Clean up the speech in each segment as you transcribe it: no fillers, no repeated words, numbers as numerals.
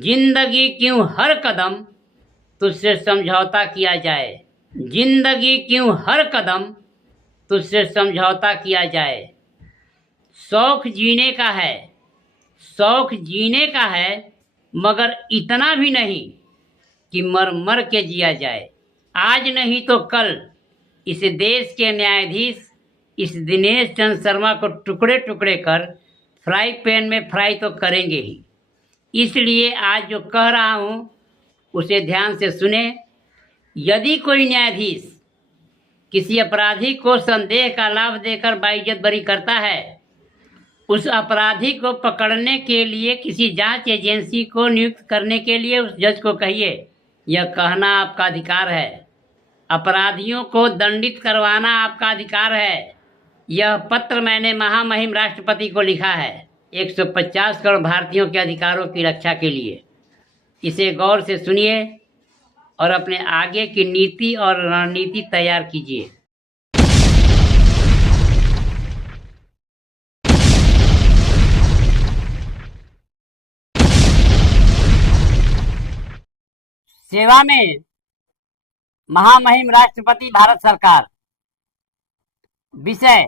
जिंदगी क्यों हर कदम तुझसे समझौता किया जाए। जिंदगी क्यों हर कदम तुझसे समझौता किया जाए। शौक जीने का है, शौक जीने का है, मगर इतना भी नहीं कि मर मर के जिया जाए। आज नहीं तो कल इस देश के न्यायाधीश इस दिनेश चंद्र शर्मा को टुकड़े टुकड़े कर फ्राई पैन में फ्राई तो करेंगे ही। इसलिए आज जो कह रहा हूँ उसे ध्यान से सुने। यदि कोई न्यायाधीश किसी अपराधी को संदेह का लाभ देकर बाइज्जत बरी करता है, उस अपराधी को पकड़ने के लिए किसी जांच एजेंसी को नियुक्त करने के लिए उस जज को कहिए, यह कहना आपका अधिकार है। अपराधियों को दंडित करवाना आपका अधिकार है। यह पत्र मैंने महामहिम राष्ट्रपति को लिखा है 150 करोड़ भारतीयों के अधिकारों की रक्षा के लिए। इसे गौर से सुनिए और अपने आगे की नीति और रणनीति तैयार कीजिए। सेवा में महामहिम राष्ट्रपति भारत सरकार। विषय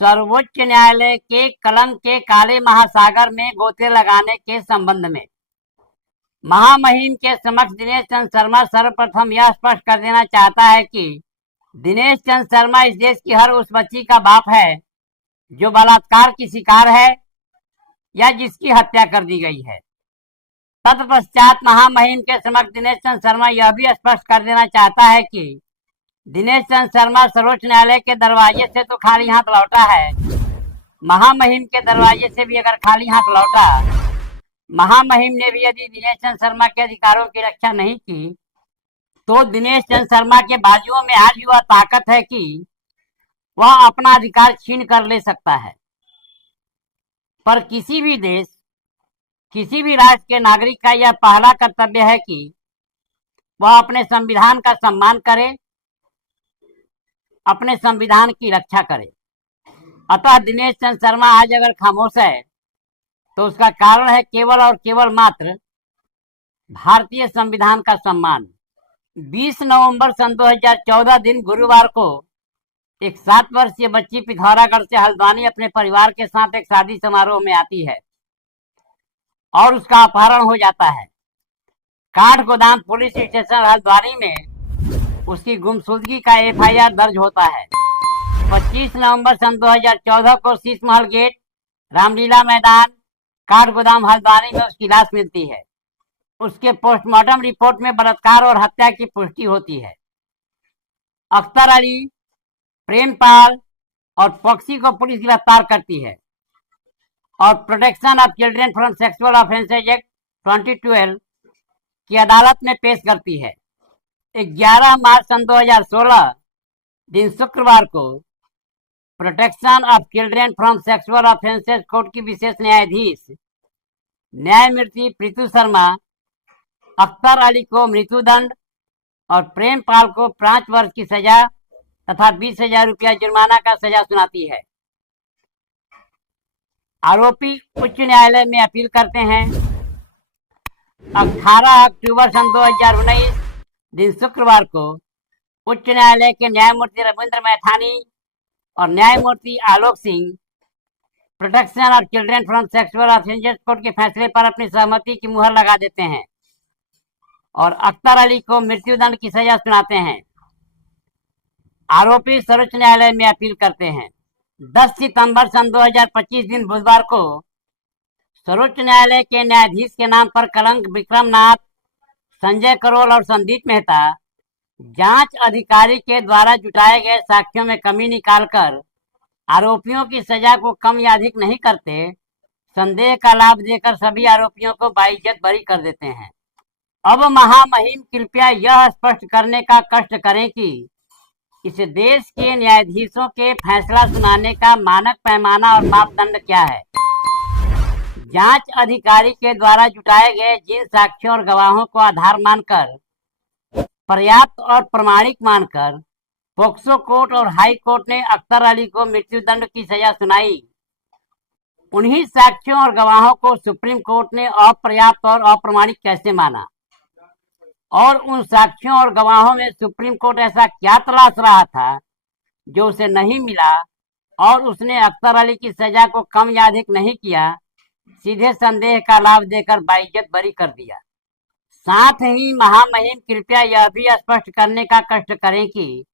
सर्वोच्च न्यायालय के कलंक के काले महासागर में गोते लगाने के संबंध में महामहिम के समक्ष दिनेश चंद्र शर्मा सर्वप्रथम यह स्पष्ट कर देना चाहता है कि दिनेश चंद्र शर्मा इस देश की हर उस बच्ची का बाप है जो बलात्कार की शिकार है या जिसकी हत्या कर दी गई है। तत्पश्चात महामहिम के समक्ष दिनेश चंद्र शर्मा यह भी स्पष्ट कर देना चाहता है कि दिनेश चंद्र शर्मा सर्वोच्च न्यायालय के दरवाजे से तो खाली हाथ लौटा है, महामहिम के दरवाजे से भी अगर खाली हाथ लौटा, महामहिम ने भी यदि दिनेश चंद्र शर्मा के अधिकारों की रक्षा नहीं की, तो दिनेश चंद्र शर्मा के बाजुओं में आज भी वह ताकत है कि वह अपना अधिकार छीन कर ले सकता है। पर किसी भी देश, किसी भी राज्य के नागरिक का यह पहला कर्तव्य है कि वह अपने संविधान का सम्मान करे, अपने संविधान की रक्षा करे। अतः दिनेश चंद्र शर्मा आज अगर खामोश है तो उसका कारण है केवल और केवल मात्र भारतीय संविधान का सम्मान। 20 नवंबर सन 2014 दिन गुरुवार को एक 7 वर्षीय बच्ची पिथौरागढ़ से हल्द्वानी अपने परिवार के साथ एक शादी समारोह में आती है और उसका अपहरण हो जाता है। काठगोदाम पुलिस स्टेशन हल्द्वानी में उसकी गुमशुदगी का एफआईआर दर्ज होता है। 25 नवंबर सन 2014 को शीश महल गेट, रामलीला मैदान, काठगोदाम हल्द्वानी में उसकी लाश मिलती है। उसके पोस्टमार्टम रिपोर्ट में बलात्कार और हत्या की पुष्टि होती है। अख्तर अली, प्रेमपाल और पॉक्सी को पुलिस गिरफ्तार करती है और protection of children from sexual offences act 2012 की अदालत में पेश करती है। 11 मार्च सन 2016 दिन शुक्रवार को protection of children from sexual offences court की विशेष न्यायाधीश न्यायमूर्ति प्रीतू शर्मा अख्तर अली को मृत्युदंड और प्रेमपाल को 5 वर्ष की सजा तथा 20,000 रुपया जुर्माना का सजा सुनाती है। आरोपी उच्च न्यायालय में अपील करते हैं। 18 अक्टूबर सन 2019 दिन शुक्रवार को उच्च न्यायालय के न्यायमूर्ति रविंद्र मैथानी और न्यायमूर्ति Alok Singh protection of children from sexual offences court के फैसले पर अपनी सहमति की मुहर लगा देते हैं और अख्तर अली को मृत्युदंड की सजा सुनाते हैं। आरोपी सर्वोच्च न्यायालय में अपील करते हैं। 10 सितंबर सन 2025 दिन बुधवार को सर्वोच्च न्यायालय के न्यायाधीश के नाम पर कलंक विक्रम नाथ, संजय करोल और संदीप मेहता जांच अधिकारी के द्वारा जुटाए गए साक्ष्यों में कमी निकालकर आरोपियों की सजा को कम या अधिक नहीं करते, संदेह का लाभ देकर सभी आरोपियों को बाइज्जत बरी कर देते हैं। अब महामहिम कृपया यह स्पष्ट करने का कष्ट करें कि इस देश के न्यायाधीशों के फैसला सुनाने का मानक पैमाना और मापदंड क्या है। जांच अधिकारी के द्वारा जुटाए गए जिन साक्ष्यों और गवाहों को आधार मानकर, पर्याप्त और प्रमाणिक मानकर पोक्सो कोर्ट और हाई कोर्ट ने अख्तर अली को मृत्युदंड की सजा सुनाई, उन्हीं साक्ष्यों और गवाहों को सुप्रीम कोर्ट ने अपर्याप्त और अप्रमाणिक कैसे माना, और उन साक्ष्यों और गवाहों में सुप्रीम कोर्ट ऐसा क्या तलाश रहा था जो उसे नहीं मिला, और उसने अख्तर अली की सजा को कम या अधिक नहीं किया, सीधे संदेह का लाभ देकर बाइज्जत बरी कर दिया। साथ ही महामहिम कृपया यह भी स्पष्ट करने का कष्ट करें कि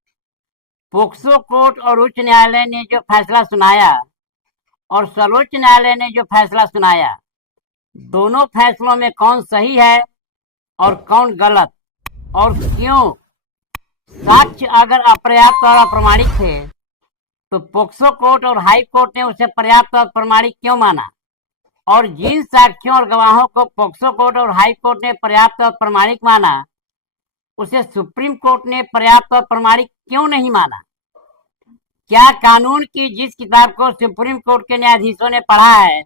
पोक्सो कोर्ट और उच्च न्यायालय ने जो फैसला सुनाया और सर्वोच्च न्यायालय ने जो फैसला सुनाया, दोनों फैसलों में कौन सही है और कौन गलत, और क्यों। साक्ष्य अगर अपर्याप्त और अप्रमाणिक थे तो पोक्सो कोर्ट और हाई कोर्ट ने उसे पर्याप्त और प्रमाणिक क्यों माना, और जिन साक्ष्यों और गवाहों को पोक्सो कोर्ट और हाई कोर्ट ने पर्याप्त और प्रमाणिक माना, उसे सुप्रीम कोर्ट ने पर्याप्त और प्रमाणिक क्यों नहीं माना। क्या कानून की जिस किताब को सुप्रीम कोर्ट के न्यायाधीशों ने पढ़ा है,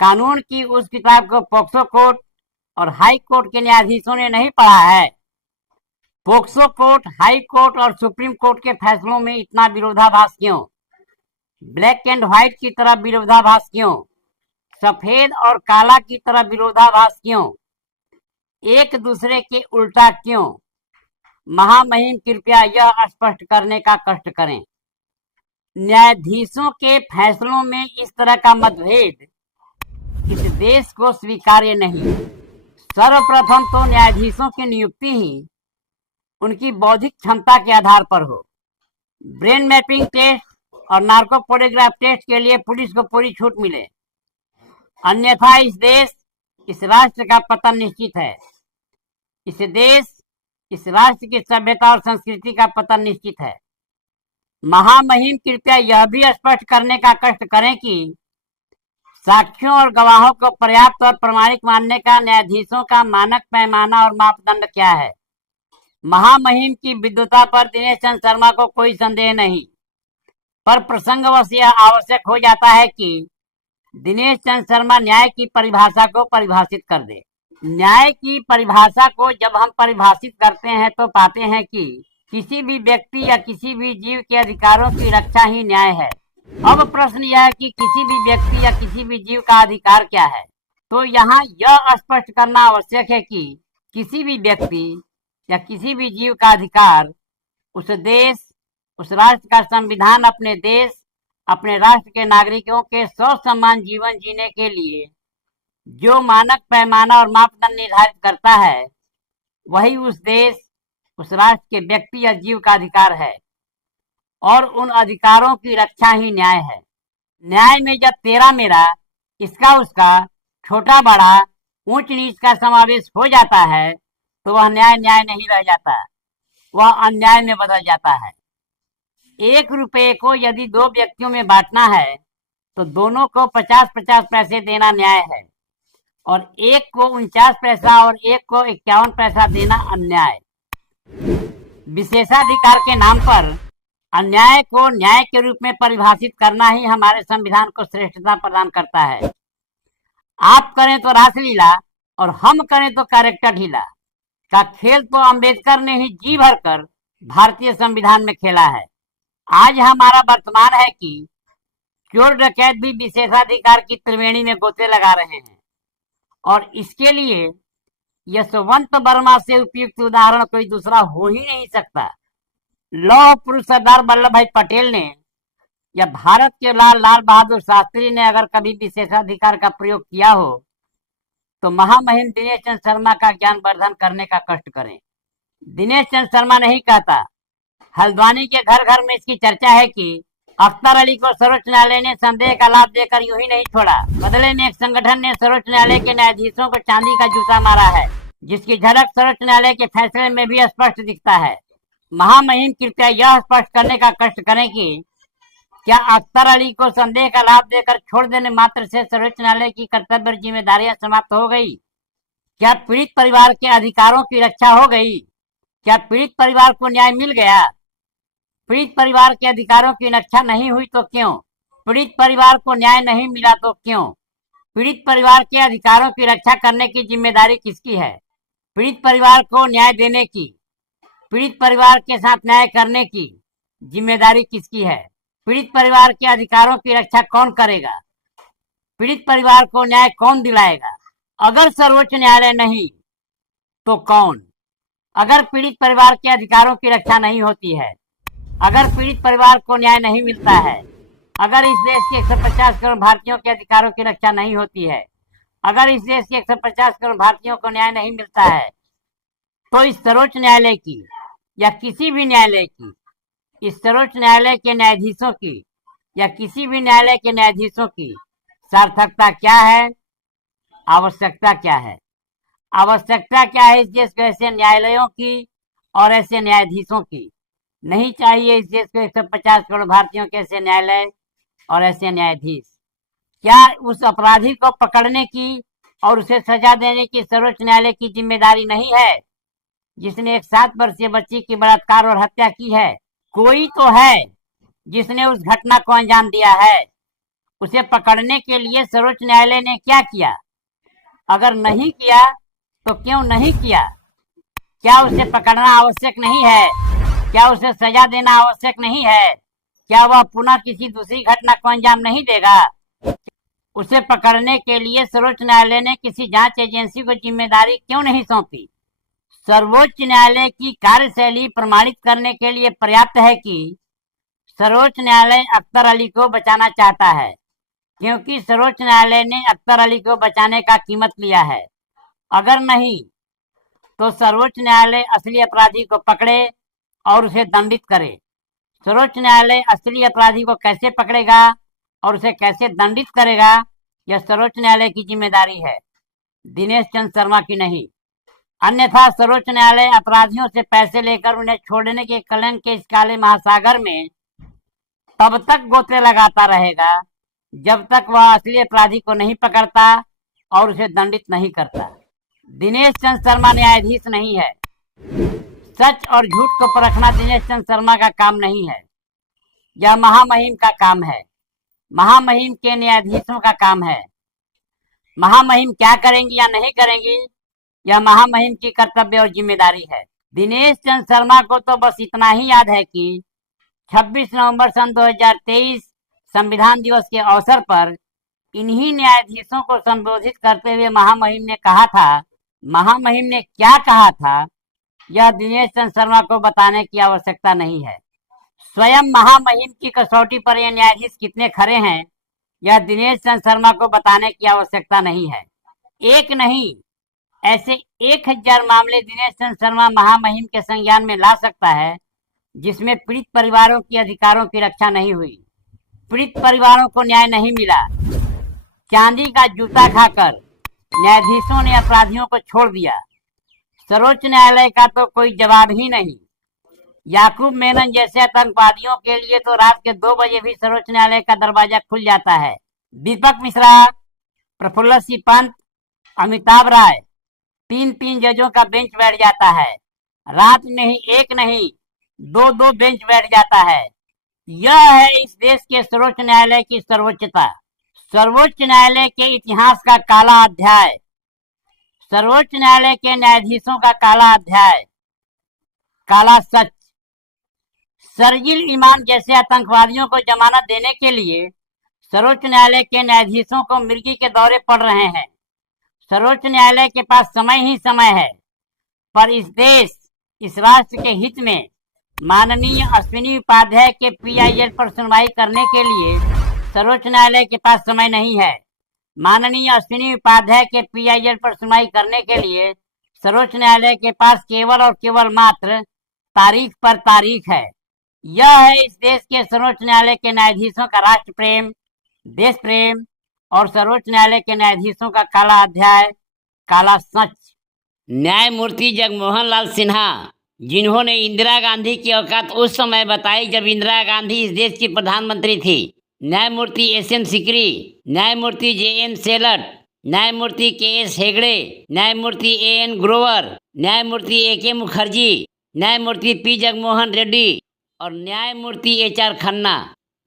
कानून की उस किताब को पोक्सो कोर्ट और हाई कोर्ट के न्यायाधीशों ने नहीं पढ़ा है। पोक्सो कोर्ट, हाई कोर्ट और सुप्रीम कोर्ट के फैसलों में इतना विरोधाभास क्यों, ब्लैक एंड व्हाइट की तरह विरोधाभास क्यों, सफेद और काला की तरह विरोधाभास क्यों, एक दूसरे के उल्टा क्यों। महामहिम कृपया यह स्पष्ट करने का कष्ट करें। न्यायाधीशों के फैसलों में इस तरह का मतभेद इस देश को स्वीकार्य नहीं। सर्वप्रथम तो न्यायाधीशों की नियुक्ति ही उनकी बौद्धिक क्षमता के आधार पर हो। ब्रेन मैपिंग टेस्ट और नार्को पॉलीग्राफ टेस्ट के लिए पुलिस को पूरी छूट मिले, अन्यथा इस देश, इस राष्ट्र का पतन निश्चित है। इस देश, इस राष्ट्र की सभ्यता और संस्कृति का पतन निश्चित है। महामहिम कृपया यह भी स्पष्ट करने का कष्ट करें कि साक्ष्यों और गवाहों को पर्याप्त और प्रमाणिक मानने का न्यायाधीशों का मानक पैमाना और मापदंड क्या है। महामहिम की विद्वता पर दिनेश चंद्र शर्मा को कोई संदेह नहीं, पर प्रसंगवश यह आवश्यक हो जाता है कि दिनेश चंद्र शर्मा न्याय की परिभाषा को परिभाषित कर दे। न्याय की परिभाषा को जब हम परिभाषित करते हैं तो पाते हैं कि किसी भी व्यक्ति या किसी भी जीव के अधिकारों की रक्षा ही न्याय है। अब प्रश्न यह है कि किसी भी व्यक्ति या किसी भी जीव का अधिकार क्या है। तो यहाँ यह स्पष्ट करना आवश्यक है कि किसी भी व्यक्ति या किसी भी जीव का अधिकार उस देश, उस राष्ट्र का संविधान अपने देश, अपने राष्ट्र के नागरिकों के समान जीवन जीने के लिए जो मानक पैमाना और मापदंड निर्धारित करता है, वही उस देश, उस राष्ट्र के व्यक्ति या जीव का अधिकार है, और उन अधिकारों की रक्षा ही न्याय है। न्याय में जब तेरा मेरा, इसका उसका, छोटा बड़ा, ऊंच नीच का समावेश हो जाता है तो वह न्याय न्याय नहीं रह जाता, वह अन्याय में बदल जाता है। 1 रुपये को यदि 2 व्यक्तियों में बांटना है तो दोनों को 50-50 पैसे देना न्याय है, और एक को 49 पैसा और एक को 51 पैसा देना अन्याय। विशेषाधिकार के नाम पर अन्याय को न्याय के रूप में परिभाषित करना ही हमारे संविधान को श्रेष्ठता प्रदान करता है। आप करें तो रासलीला और हम करें तो कैरेक्टर ढीला का खेल तो अंबेडकर ने ही जी भर कर भारतीय संविधान में खेला है। आज हमारा वर्तमान है कि चोर डकैत भी विशेषाधिकार की त्रिवेणी में गोते लगा रहे हैं, और इसके लिए यशवंत वर्मा से उपयुक्त उदाहरण कोई दूसरा हो ही नहीं सकता। लौह पुरुष सरदार वल्लभ भाई पटेल ने या भारत के लाल बहादुर शास्त्री ने अगर कभी विशेषाधिकार का प्रयोग किया हो तो महामहिम दिनेश चंद्र शर्मा का ज्ञान वर्धन करने का कष्ट करें। दिनेश चंद्र शर्मा नहीं कहता, हल्द्वानी के घर घर में इसकी चर्चा है कि अख्तर अली को सर्वोच्च न्यायालय ने संदेह का लाभ देकर यूं ही नहीं छोड़ा, बदले में एक संगठन ने सर्वोच्च न्यायालय के न्यायाधीशों को चांदी का जूता मारा है, जिसकी झलक सर्वोच्च न्यायालय के फैसले में भी स्पष्ट दिखता है। महामहिम कृपया यह स्पष्ट करने का कष्ट करें कि क्या अख्तर अली को संदेह का लाभ देकर छोड़ देने मात्र से सर्वोच्च न्यायालय की कर्तव्य और जिम्मेदारियां समाप्त हो गई? क्या पीड़ित परिवार के अधिकारों की रक्षा हो गई? क्या पीड़ित परिवार को न्याय मिल गया? पीड़ित परिवार के अधिकारों की रक्षा नहीं हुई तो क्यों? पीड़ित परिवार को न्याय नहीं मिला तो क्यों? पीड़ित परिवार के अधिकारों की रक्षा करने की जिम्मेदारी किसकी है? पीड़ित परिवार को न्याय देने की, पीड़ित परिवार के साथ न्याय करने की जिम्मेदारी किसकी है? पीड़ित परिवार के अधिकारों की रक्षा कौन करेगा? पीड़ित परिवार को न्याय कौन दिलाएगा? अगर सर्वोच्च न्यायालय नहीं तो कौन? अगर पीड़ित परिवार के अधिकारों की रक्षा नहीं होती है, अगर पीड़ित परिवार को न्याय नहीं मिलता है, अगर इस देश के 150 करोड़ भारतीयों के अधिकारों की रक्षा नहीं होती है, अगर इस देश के 150 करोड़ भारतीयों को न्याय नहीं मिलता है, तो इस सर्वोच्च न्यायालय की या किसी भी न्यायालय की, इस सर्वोच्च न्यायालय के न्यायाधीशों की या किसी भी न्यायालय के न्यायाधीशों की सार्थकता क्या है? आवश्यकता क्या है? आवश्यकता क्या है इस देश को ऐसे न्यायालयों की और ऐसे न्यायाधीशों की? नहीं चाहिए इस देश को 150 करोड़ भारतीयों के ऐसे न्यायालय और ऐसे न्यायाधीश। क्या उस अपराधी को पकड़ने की और उसे सजा देने की सर्वोच्च न्यायालय की जिम्मेदारी नहीं है, जिसने एक 7 वर्षीय बच्ची की बलात्कार और हत्या की है? कोई तो है जिसने उस घटना को अंजाम दिया है। उसे पकड़ने के लिए सर्वोच्च न्यायालय ने क्या किया? अगर नहीं किया तो क्यों नहीं किया? क्या उसे पकड़ना आवश्यक नहीं है? क्या उसे सजा देना आवश्यक नहीं है? क्या वह पुनः किसी दूसरी घटना को अंजाम नहीं देगा? उसे पकड़ने के लिए सर्वोच्च न्यायालय ने किसी जांच एजेंसी को जिम्मेदारी क्यों नहीं सौंपी? सर्वोच्च न्यायालय की कार्यशैली प्रमाणित करने के लिए पर्याप्त है कि सर्वोच्च न्यायालय अख्तर अली को बचाना चाहता है, क्योंकि सर्वोच्च न्यायालय ने अख्तर अली को बचाने का कीमत लिया है। अगर नहीं तो सर्वोच्च न्यायालय असली अपराधी को पकड़े और उसे दंडित करे। सर्वोच्च न्यायालय असली अपराधी को कैसे पकड़ेगा और उसे कैसे दंडित करेगा, यह सर्वोच्च न्यायालय की जिम्मेदारी है, दिनेश चंद्र शर्मा की नहीं। अन्यथा सर्वोच्च न्यायालय अपराधियों से पैसे लेकर उन्हें छोड़ने के कलंक के इस काले महासागर में तब तक गोते लगाता रहेगा जब तक वह असली अपराधी को नहीं पकड़ता और उसे दंडित नहीं करता। दिनेश चंद्र शर्मा न्यायाधीश नहीं है। सच और झूठ को परखना दिनेश चंद्र शर्मा का काम नहीं है, यह महामहिम का काम है, महामहिम के न्यायाधीशों का काम है। महामहिम क्या करेंगी या नहीं करेंगी, यह महामहिम की कर्तव्य और जिम्मेदारी है। दिनेश चंद्र शर्मा को तो बस इतना ही याद है कि 26 नवंबर सन 2023 संविधान दिवस के अवसर पर इन्हीं न्यायाधीशों को संबोधित करते हुए महामहिम ने कहा था। महामहिम ने क्या कहा था, यह दिनेश चंद्र शर्मा को बताने की आवश्यकता नहीं है। स्वयं महामहिम की कसौटी पर ये न्यायाधीश कितने खरे हैं, यह दिनेश चंद्र शर्मा को बताने की आवश्यकता नहीं है। एक नहीं, ऐसे 1000 मामले दिनेश चंद्र शर्मा महामहिम के संज्ञान में ला सकता है जिसमें पीड़ित परिवारों की अधिकारों की रक्षा नहीं हुई, पीड़ित परिवारों को न्याय नहीं मिला। चांदी का जूता खाकर न्यायाधीशों ने अपराधियों को छोड़ दिया। सर्वोच्च न्यायालय का तो कोई जवाब ही नहीं। याकूब मेनन जैसे आतंकवादियों के लिए तो रात के 2 बजे भी सर्वोच्च न्यायालय का दरवाजा खुल जाता है। दीपक मिश्रा, प्रफुल्ल सिंह पंत, अमिताभ राय, 3 जजों का बेंच बैठ जाता है। रात में ही एक नहीं, 2 बेंच बैठ जाता है। यह है इस देश के सर्वोच्च न्यायालय की सर्वोच्चता, सर्वोच्च न्यायालय के इतिहास का काला अध्याय, सर्वोच्च न्यायालय के न्यायाधीशों का काला अध्याय, काला सच। शरजील इमाम जैसे आतंकवादियों को जमानत देने के लिए सर्वोच्च न्यायालय के न्यायाधीशों को मिर्गी के दौरे पड़ रहे हैं। सर्वोच्च न्यायालय के पास समय ही समय है, पर इस देश, इस राष्ट्र के हित में माननीय अश्विनी उपाध्याय के PIL पर सुनवाई करने के लिए सर्वोच्च न्यायालय के पास समय नहीं है। माननीय अश्विनी उपाध्याय के PIL पर सुनवाई करने के लिए सर्वोच्च न्यायालय के पास केवल और केवल मात्र तारीख पर तारीख है। यह है इस देश के सर्वोच्च न्यायालय के न्यायाधीशों का राष्ट्र प्रेम, देश प्रेम और सर्वोच्च न्यायालय के न्यायाधीशों का काला अध्याय, काला सच। न्यायमूर्ति जगमोहन लाल सिन्हा, जिन्होंने इंदिरा गांधी की औकात उस समय बताई जब इंदिरा गांधी इस देश की प्रधानमंत्री थी। न्यायमूर्ति SM सिकरी, न्यायमूर्ति JN सेलट, न्यायमूर्ति KS हेगड़े, न्यायमूर्ति AN ग्रोवर, न्यायमूर्ति AK मुखर्जी, न्यायमूर्ति P जगमोहन रेड्डी और न्यायमूर्ति HR खन्ना।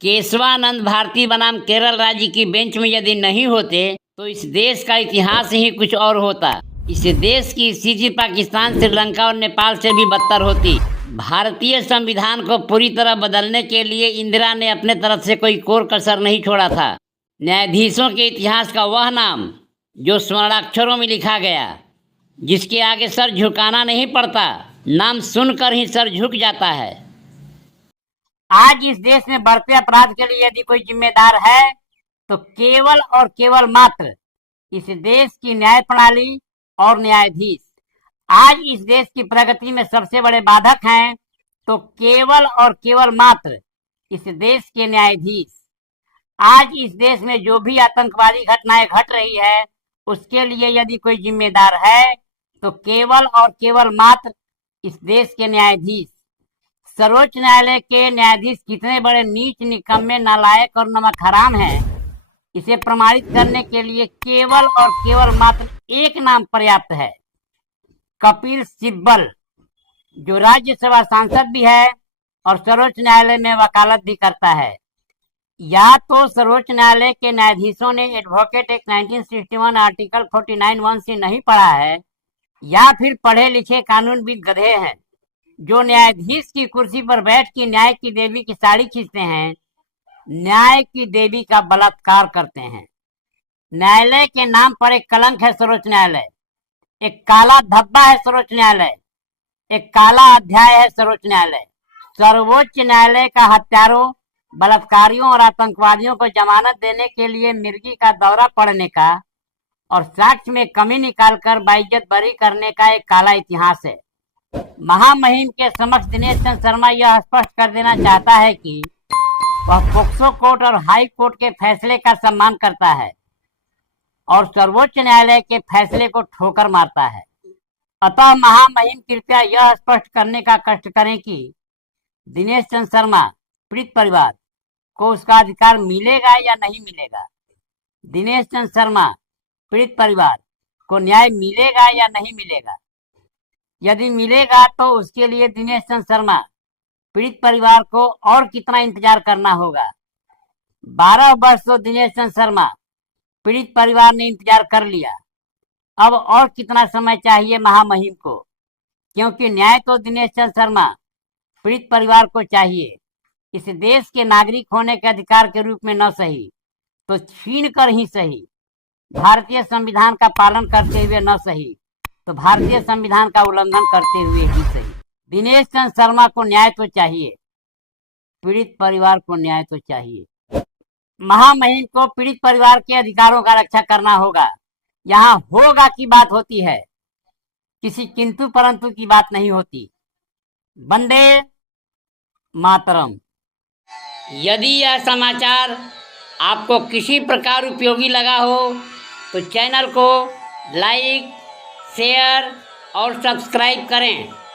केशवानंद भारती बनाम केरल राज्य की बेंच में यदि नहीं होते तो इस देश का इतिहास ही कुछ और होता। इस देश की स्थिति पाकिस्तान, श्रीलंका और नेपाल से भी बदतर होती। भारतीय संविधान को पूरी तरह बदलने के लिए इंदिरा ने अपने तरफ से कोई कोर कसर नहीं छोड़ा था। न्यायाधीशों के इतिहास का वह नाम जो स्वर्णाक्षरों में लिखा गया, जिसके आगे सर झुकाना नहीं पड़ता, नाम सुनकर ही सर झुक जाता है। आज इस देश में बढ़ते अपराध के लिए यदि कोई जिम्मेदार है तो केवल और केवल मात्र इस देश की न्याय प्रणाली और न्यायाधीश। आज इस देश की प्रगति में सबसे बड़े बाधक हैं तो केवल और केवल मात्र इस देश के न्यायाधीश। आज इस देश में जो भी आतंकवादी घटनाएं घट रही है उसके लिए यदि कोई जिम्मेदार है तो केवल और केवल मात्र इस देश के न्यायाधीश। सर्वोच्च न्यायालय के न्यायाधीश कितने बड़े नीच, निकम्मे, नालायक और नमक हराम हैं, इसे प्रमाणित करने के लिए केवल और केवल मात्र एक नाम पर्याप्त है, कपिल सिब्बल, जो राज्यसभा सांसद भी है और सर्वोच्च न्यायालय में वकालत भी करता है। या तो सर्वोच्च न्यायालय के न्यायाधीशों ने एडवोकेट एक्ट 1961 आर्टिकल 49(1) से नहीं पढ़ा है, या फिर पढ़े लिखे कानूनविद गधे हैं जो न्यायाधीश की कुर्सी पर बैठ के न्याय की देवी की साड़ी खींचते हैं, न्याय की देवी का बलात्कार करते हैं। न्यायालय के नाम पर एक कलंक है सर्वोच्च न्यायालय, एक काला धब्बा है सर्वोच्च न्यायालय, एक काला अध्याय है सर्वोच्च न्यायालय। सर्वोच्च न्यायालय का हत्यारों, बलात्कारियों और आतंकवादियों को जमानत देने के लिए मिर्गी का दौरा पड़ने का और साक्ष्य में कमी निकालकर बाइज्जत बरी करने का एक काला इतिहास है। महामहिम के समक्ष दिनेश चंद्र शर्मा यह स्पष्ट कर देना चाहता है कि वह पोक्सो कोर्ट और हाई कोर्ट के फैसले का सम्मान करता है और सर्वोच्च न्यायालय के फैसले को ठोकर मारता है। अतः महामहिम कृपया यह स्पष्ट करने का कष्ट करें कि दिनेश चंद्र शर्मा पीड़ित परिवार को उसका अधिकार मिलेगा या नहीं मिलेगा। दिनेश चंद्र शर्मा पीड़ित परिवार को न्याय मिलेगा या नहीं मिलेगा। यदि मिलेगा तो उसके लिए दिनेश चंद्र शर्मा पीड़ित परिवार को और कितना इंतजार करना होगा। 12 वर्ष तो दिनेश चंद्र शर्मा पीड़ित परिवार ने इंतजार कर लिया, अब और कितना समय चाहिए महामहिम को, क्योंकि न्याय तो दिनेश चंद्र शर्मा पीड़ित परिवार को चाहिए। इस देश के नागरिक होने के अधिकार के रूप में न सही तो छीन कर ही सही, भारतीय संविधान का पालन करते हुए न सही तो भारतीय संविधान का उल्लंघन करते हुए ही सही। दिनेश चंद्र शर्मा को न्याय तो चाहिए, पीड़ित परिवार को न्याय तो चाहिए। महामहिम को पीड़ित परिवार के अधिकारों का रक्षा करना होगा। यहाँ होगा की बात होती है, किसी किंतु परंतु की बात नहीं होती। वंदे मातरम। यदि यह समाचार आपको किसी प्रकार उपयोगी लगा हो तो चैनल को लाइक, शेयर और सब्सक्राइब करें।